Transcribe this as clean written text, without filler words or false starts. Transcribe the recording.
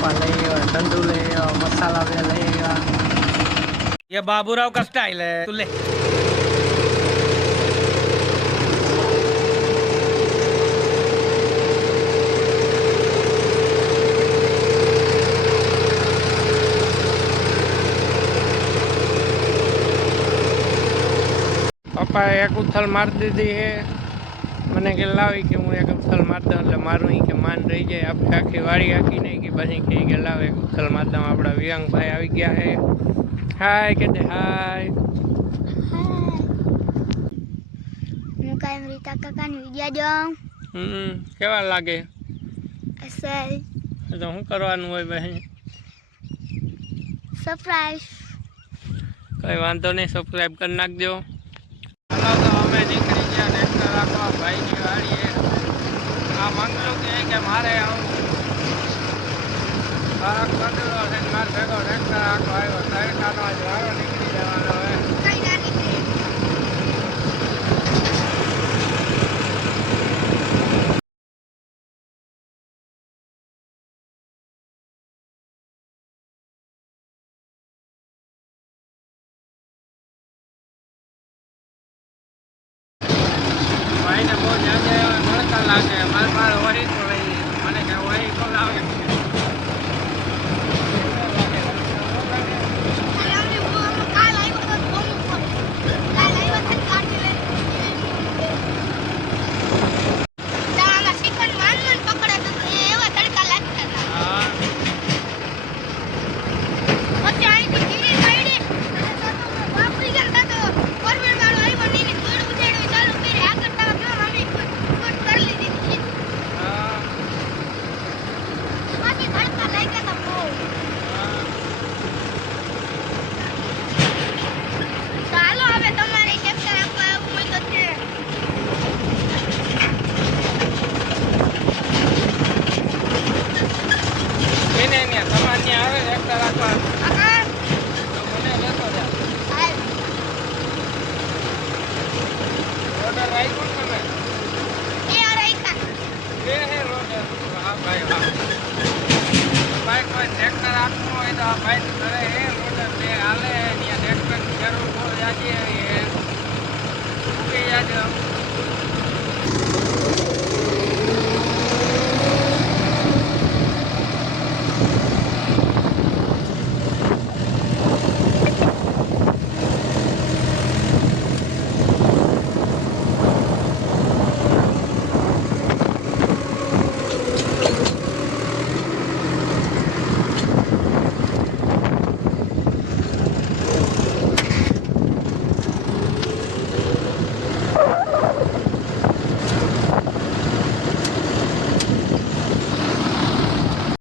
बापा ले ठंडू ले मसाला भी लेगा। ये बाबूराव का स्टाइल है, तू ले। पापा एक उथल मार दीदी है, मैंने के लावी कि हूँ एक उथल मार दूँ એટલે મારું કે માન રહી જાય। આપણે આખી વાડી આખી નહીં કે પછી કે લાવ એક ઉથલ માર દઉં। આપણા વિયાંગ ભાઈ આવી ગયા છે। હાય કે દે હાય। હું કાયમ રીતા કાકાની વિડિયા જોઉં। કેવા લાગે? અસલ। તો શું કરવાનું હોય ભાઈ? સરપ્રાઈઝ। કઈ વાંધો નહીં, સબસ્ક્રાઇબ કરી નાખજો। હાલો તો અમે નીકળી ગયા ટ્રેક્ટર રાખવા ભાઈની વાડીએ। આ મંગલું કે મારે આવું ફરક બદલો છે, મારે ભેગો ટ્રેક્ટર રાખવા આવ્યો। તડકાનો જ વારો નીકળી જવાનો હવે। ભાઈને બહુ જ્યાં મળતા લાગે, મારે મારે વહી તો લઈ મને કે વહી તો લાવે। ટ્રેક્ટર આપવું હોય તો ભાઈ ઘરે હે મોટર લે હાલે ત્યાં ટ્રેક્ટરની જરૂર બહુ જાજી મૂકી જાજો।